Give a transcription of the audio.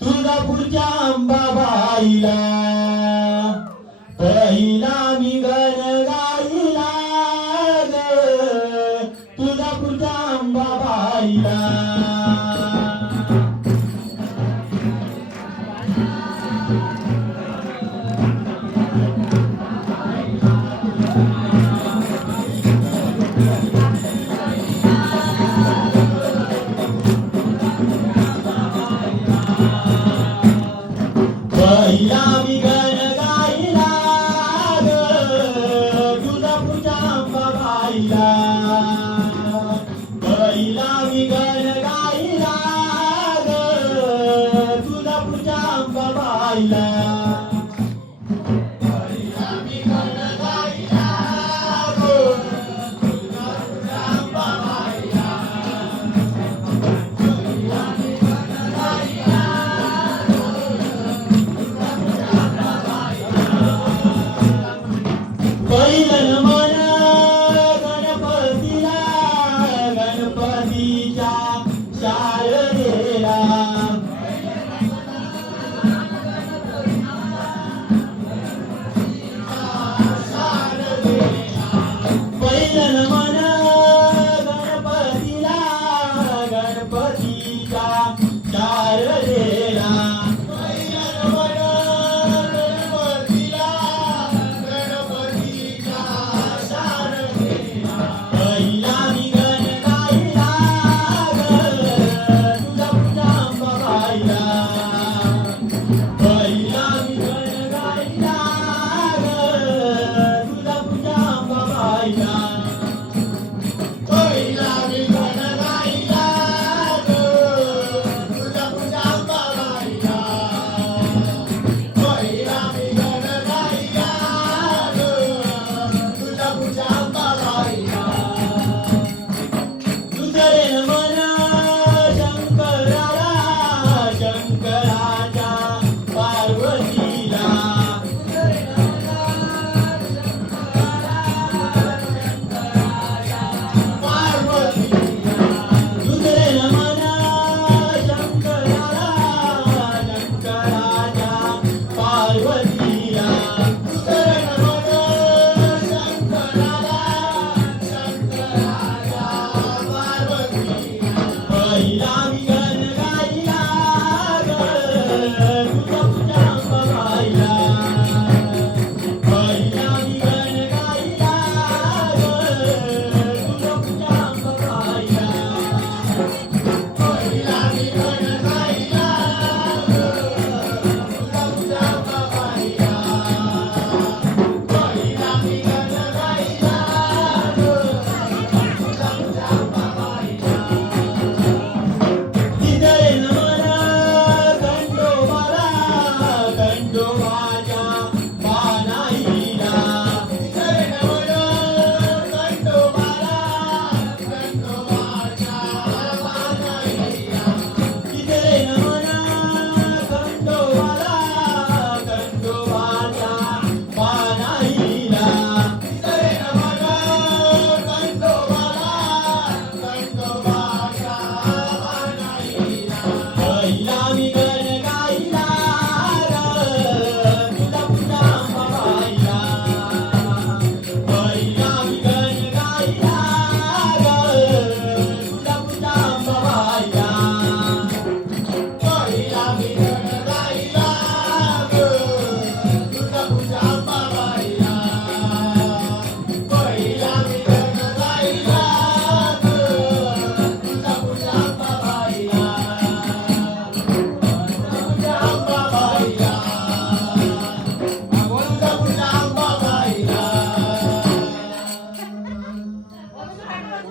तुळजापूरच्या अंबाबाईला. എല്ലാവിധ Amen.